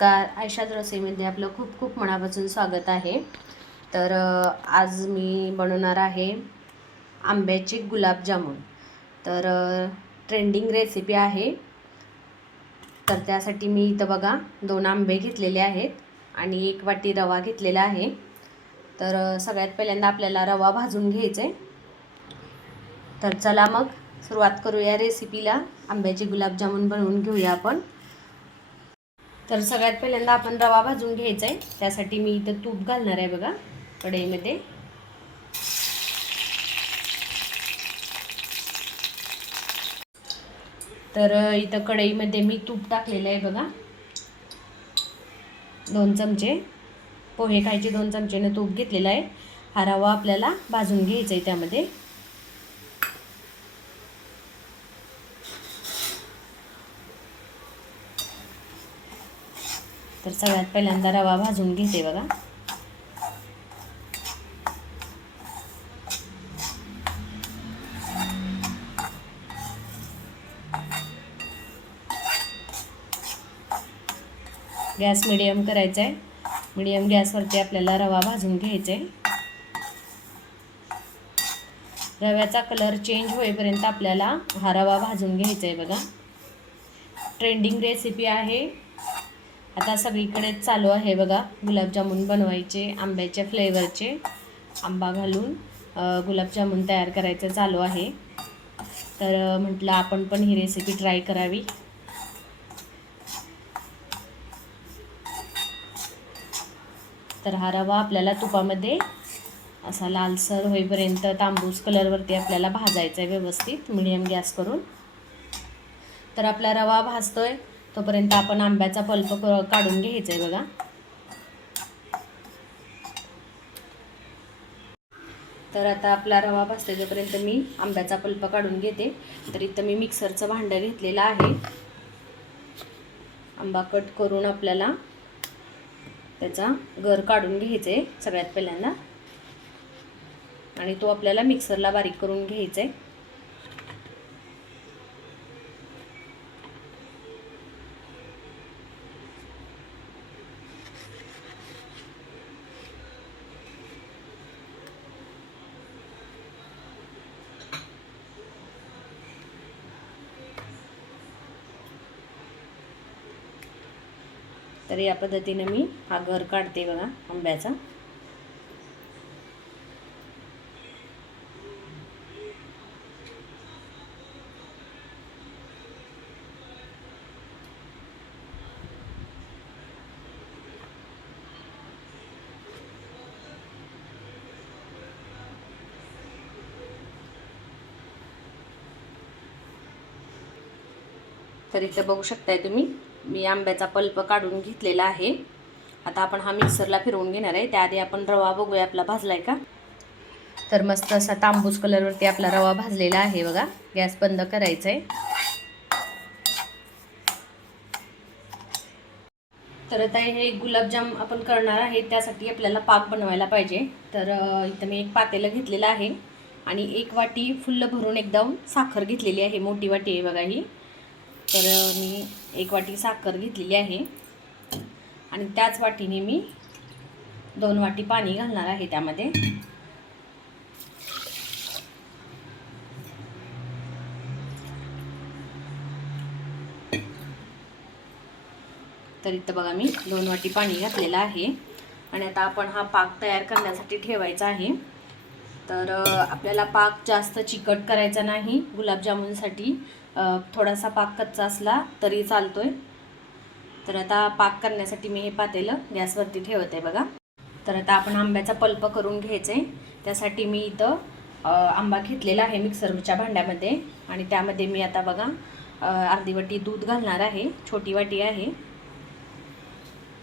नमस्कार, आयशाद रसोईमध्ये आपलं खूप खूप मनापासून स्वागत आहे। तर आज मी बनवणार आहे आंब्याचे गुलाबजामुन। तर ट्रेंडिंग रेसिपी आहे। तर त्यासाठी मी इथं बघा 2 आंबे घेतलेले आहेत आणि 1 वाटी रवा घेतलेला आहे। तर सगळ्यात पहिल्यांदा आपल्याला रवा भाजून घ्यायचा आहे। तर चला मग सुरुवात करूया रेसिपीला। आंब्याचे गुलाबजामुन बनवून घेऊया आपण। तर सगळ्यात पहिल्यांदा आपण रवा भाजून घ्यायचा आहे। त्यासाठी मी इथं तूप घालणार आहे बघा कढईमध्ये। तर इथं कढईमध्ये मी तूप टाकलेलं आहे बघा 2 चमचे। पोहे खायचे 2 चमचेने तूप घेतलेलं आहे। हा रवा आपल्याला भाजून घ्यायचा आहे त्यामध्ये। तर सगळ्यात पहिल्यांदा रवा भाजून घेते बघा। गॅस मीडियम करायचा आहे। मीडियम गॅसवरती आपल्याला रवा भाजून घ्यायचा आहे। रव्याचा कलर चेंज होईपर्यंत आपल्याला हा रवा भाजून घ्यायचा आहे बघा। ट्रेंडिंग रेसिपी आहे। आता सगळीकडे चालू आहे बघा गुलाबजामुन बनवायचे आंब्याच्या फ्लेवरचे। आंबा घालून गुलाबजामुन तयार करायचं चालू आहे। तर म्हटलं आपण पण ही रेसिपी ट्राय करावी। तर हा रवा आपल्याला तुपामध्ये असा लालसर होईपर्यंत तांबूस कलरवरती आपल्याला भाजायचा आहे व्यवस्थित मीडियम गॅस करून। तर आपला रवा भाजतोय तोपर्यंत आपण आंब्याचा पल्प काढून घ्यायचा आहे बघा। तर आता आपला रवा भाजतोय तोपर्यंत मी आंब्याचा पल्प काढून घेते। तर इथं मी मिक्सरचं भांडं घेतलेलं आहे। आंबा कट करून आपल्याला त्याचा गर काढून घ्यायचा आहे सगळ्यात पहिल्यांदा आणि तो आपल्याला मिक्सरला बारीक करून घ्यायचा आहे। तर या पद्धतीने मी हा गर काढते बघा आंब्याचा। तर इथे बघू शकताय तुम्ही मी आंब्याचा पल्प काढून घेतलेला आहे। आता आपण हा मिक्सरला फिरवून घेणार आहे। त्याआधी आपण रवा बघूया आपला भाजलाय का। तर मस्त असा तांबूस कलरवरती आपला रवा भाजलेला आहे बघा। गॅस बंद करायचा आहे। तर आता हे गुलाबजाम आपण करणार आहे त्यासाठी आपल्याला पाक बनवायला पाहिजे। तर इथं मी एक पातेलं घेतलेलं आहे आणि 1 वाटी फुल्ल भरून एकदम साखर घेतलेली आहे। मोठी वाटी आहे बघा ही। तर मी 1 वाटी साखर घेतलेली आहे आणि त्याच वाटीने मी 2 वाटी पाणी घालणार आहे त्यामध्ये। तर इथं बघा मी 2 वाटी पाणी घातलेलं आहे आणि आता आपण हा पाक तयार करण्यासाठी ठेवायचा आहे। तर आपल्याला पाक जास्त चिकट करायचा नाही गुलाबजामुनसाठी। थोडासा पाक कच्चा असला तरी चालतोय। तर आता पाक करण्यासाठी मी हे पातेलं गॅसवरती ठेवत आहे बघा। तर आता आपण आंब्याचा पल्प करून घ्यायचा आहे। त्यासाठी मी इथं आंबा घेतलेला आहे मिक्सरच्या भांड्यामध्ये आणि त्यामध्ये मी आता बघा अर्धी वाटी दूध घालणार आहे। छोटी वाटी आहे।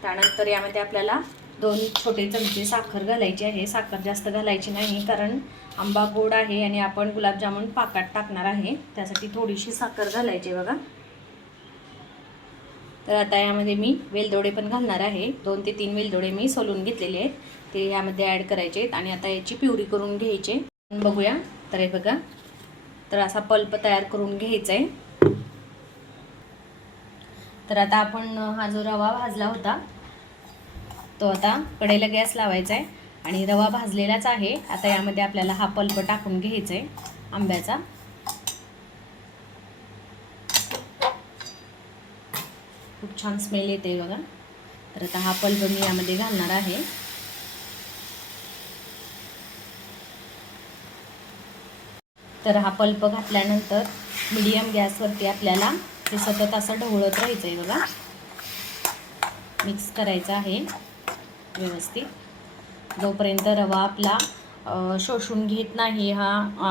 त्यानंतर यामध्ये आपल्याला 2 छोटे चमचे साखर घालायची आहे। साखर जास्त घालायची नाही कारण आंबा गोड आहे आणि आपण गुलाबजामुन पाकात टाकणार आहे त्यासाठी थोडीशी साखर घालायची बघा। तर आता यामध्ये मी वेलदोडे पण घालणार आहे। 2 ते 3 वेलदोडे मी सोलून घेतलेले आहेत ते यामध्ये ॲड करायचे आहेत आणि आता याची प्युरी करून घ्यायची। बघूया तर हे बघा तर असा पल्प तयार करून घ्यायचा आहे। तर आता आपण हा जो रवा भाजला होता तो आता कढईला गॅस लावायचा आहे आणि रवा भाजलेलाच आहे. आता यामध्ये आपल्याला हा पल्प टाकून घ्यायचा आहे आंब्याचा. खूप छान स्मेल येते बघा. तर आता हा पल्प मी यामध्ये घालणार आहे. तर हा पल्प घातल्यानंतर मीडियम गॅसवरती आपल्याला हे सतत असं ढवळत राहायचं आहे बघा. मिक्स करायचं आहे व्यवस्थित जोपर्यंत रवा आपला शोषून घेत नाही हा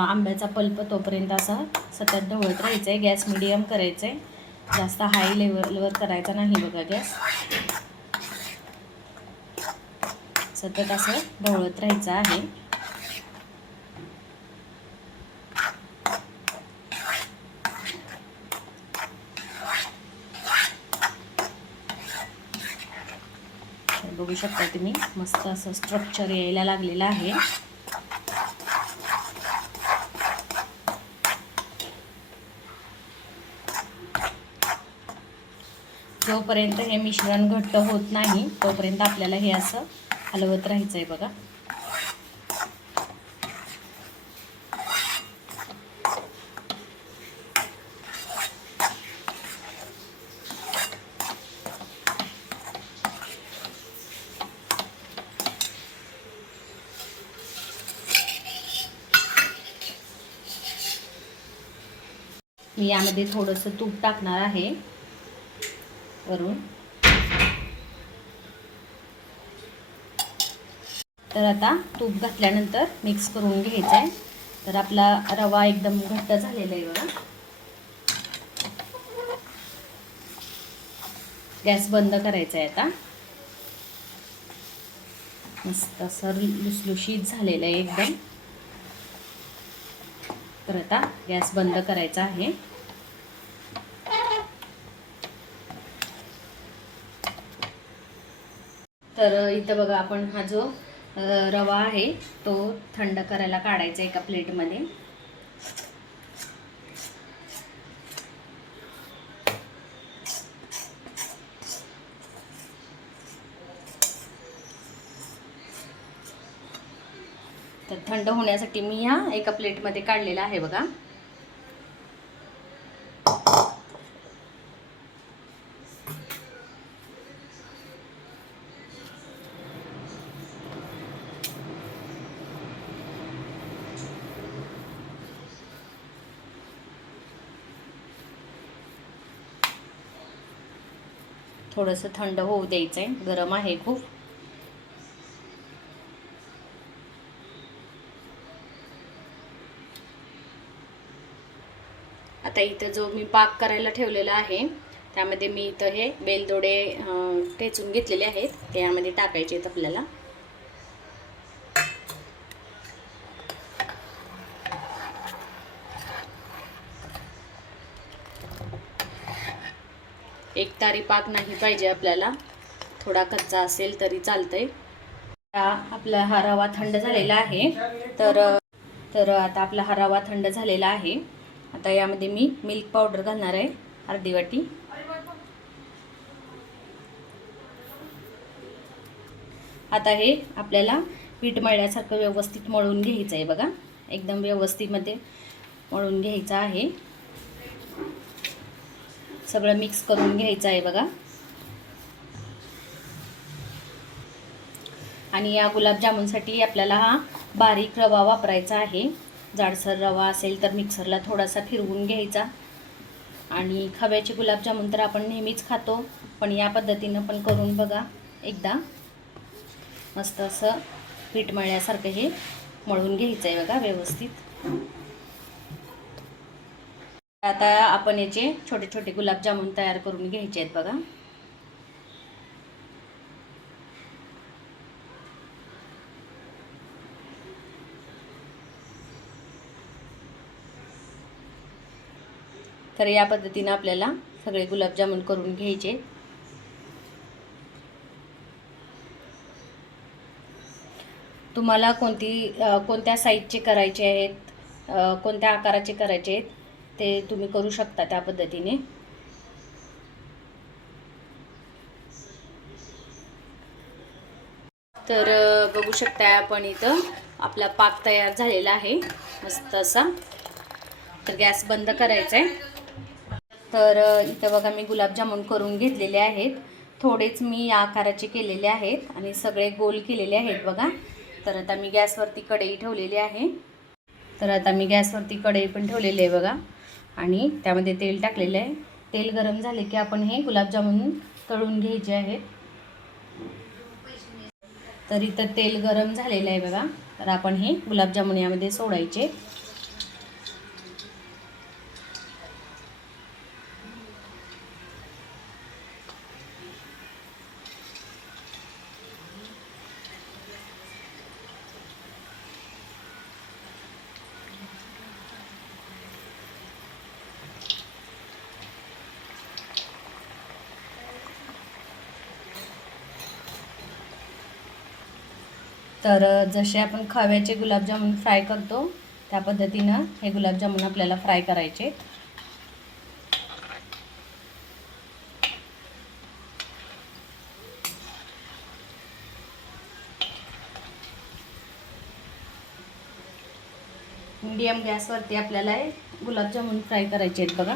आंब्याचा पल्प, तोपर्यंत असा सतत ढवळत राहायचं आहे. गॅस मीडियम करायचं आहे, जास्त हाय लेवलवर करायचा नाही बघा गॅस. सतत असं ढवळत राहायचं आहे. बघू शकता तुम्ही मस्त असं स्ट्रक्चर यायला लागलेलं आहे. जोपर्यंत हे मिश्रण घट्ट होत नाही तोपर्यंत आपल्याला हे असं हलवत राहायचं आहे बघा. मी यामध्ये थोडंसं तूप टाकणार आहे वरून. तर आता तूप घातल्यानंतर मिक्स करून घ्यायचं आहे. तर आपला रवा एकदम घट्ट झालेला आहे बघा. गॅस बंद करायचा आहे आता. मस्त असं लुसलुशीत झालेलं आहे एकदम. तर आता गॅस बंद करायचा आहे. तर इथं बघा आपण हा जो रवा आहे तो थंड करायला काढायचा एका प्लेटमध्ये. तर थंड होण्यासाठी मी हा एका प्लेटमध्ये काढलेला आहे बघा. थोडंसं थंड होऊ द्यायचं आहे, गरम आहे खूप. आता इथं जो मी पाक करायला ठेवलेला आहे त्यामध्ये मी इथं हे वेलदोडे ठेचून घेतलेले आहेत, ते यामध्ये टाकायचे आहेत आपल्याला. एकतारी पाक नाही पाहिजे आपल्याला, थोडा कच्चा असेल तरी चालतंय. आपला हा रवा थंड झालेला आहे. तर आता आपला हा रवा थंड झालेला आहे. आता यामध्ये मी मिल्क पावडर घालणार आहे अर्धी वाटी. आता हे आपल्याला पीठ मळल्यासारखं व्यवस्थित मळून घ्यायचं आहे बघा. एकदम व्यवस्थित मध्ये मळून घ्यायचं आहे. सगळं मिक्स करून घ्यायचं आहे बघा. आणि या गुलाबजामुनसाठी आपल्याला हा बारीक रवा वापरायचा आहे. जाडसर रवा असेल तर मिक्सरला थोडासा फिरवून घ्यायचा. आणि खव्याचे गुलाबजामुन तर आपण नेहमीच खातो, पण या पद्धतीनं पण करून बघा एकदा. मस्त असं पीठ मळल्यासारखं हे मळून घ्यायचं आहे बघा व्यवस्थित. आता आपण याचे छोटे छोटे गुलाबजामुन तयार करून घ्यायचे आहेत बघा. तर या पद्धतीने आपल्याला सगळे गुलाबजामुन करून घ्यायचे. तुम्हाला कोणत्या साईजचे करायचे आहेत, कोणत्या आकाराचे करायचे आहेत ते तुम्ही करू शकता त्या पद्धतीने. तर बघू शकता आपण इथं आपला पाक तयार झालेला आहे मस्त असा. तर गॅस बंद करायचा आहे. तर इथं बघा मी गुलाबजामुन करून घेतलेले आहेत. थोडेच मी या आकाराचे केलेले आहेत आणि सगळे गोल केलेले आहेत बघा. तर आता मी गॅसवरती कढई ठेवलेली आहे. तर आता मी गॅसवरती कढई पण ठेवलेली आहे बघा आणि त्यामध्ये तेल टाकलेलं आहे. तेल गरम झाले की आपण हे गुलाबजामुन तळून घ्यायचे आहेत. तर इथं तेल गरम झालेलं आहे बघा. तर आपण हे गुलाबजामुन यामध्ये सोडायचे. तर जसे आपण खव्याचे गुलाबजामुन फ्राय करतो त्या पद्धतीनं हे गुलाबजामुन आपल्याला फ्राय करायचे. मीडियम गॅसवरती आपल्याला गुलाबजामुन फ्राय करायचे आहेत बघा.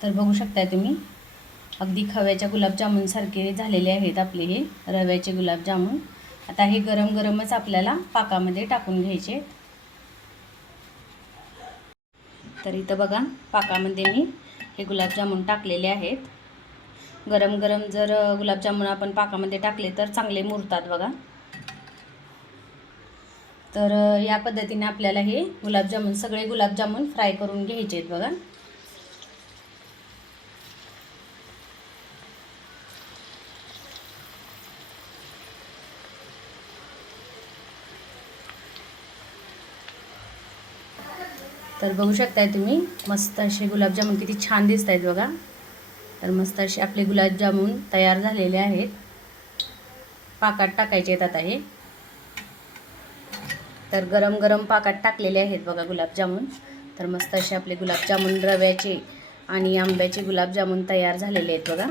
तर बघू शकता तुम्ही अगदी खव्याच्या गुलाबजामुनसारखे झालेले आहेत आपले हे रव्याचे गुलाबजामुन. आता हे गरम गरमच आपल्याला पाकामध्ये टाकून घ्यायचे. तर इथं बघा पाकामध्ये मी हे गुलाबजामुन टाकलेले आहेत. गरम गरम जर गुलाबजामुन आपण पाकामध्ये टाकले तर चांगले मुरतात बघा. तर या पद्धतीने आपल्याला हे गुलाबजामुन सगळे गुलाबजामुन फ्राय करून घ्यायचे आहेत बघा. तर बघू शकताय तुम्ही मस्त असे गुलाबजामुन किती छान दिसत आहेत बघा. तर मस्त असे आपले गुलाबजामुन तयार झालेले आहेत. पाकात टाकायचे आहेत आता हे. तर गरम गरम पाकात टाकलेले आहेत बघा गुलाबजामुन. तर मस्त असे आपले गुलाबजामुन रव्याचे आणि आंब्याचे गुलाबजामुन तयार झालेले आहेत बघा.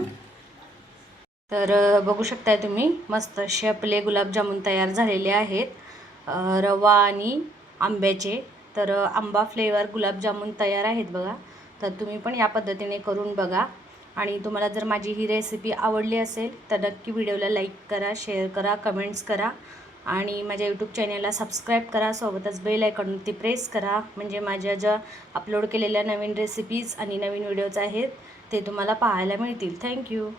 तर बघू शकताय तुम्ही मस्त असे आपले गुलाबजामुन तयार झालेले आहेत रवा आणि आंब्याचे. तर आंबा फ्लेवर गुलाबजामुन तयार आहेत बघा. तर तुम्ही पण या पद्धतीने करून बघा. आणि तुम्हाला जर माझी ही रेसिपी आवडली असेल तर नक्की व्हिडिओला लाईक करा, शेअर करा, कमेंट्स करा आणि माझ्या यूट्यूब चॅनलला सबस्क्राईब करा. सोबतच बेल आयकॉनवरती प्रेस करा म्हणजे माझ्या ज्या अपलोड केलेल्या नवीन रेसिपीज आणि नवीन व्हिडिओज आहेत ते तुम्हाला पाहायला मिळतील. थँक्यू.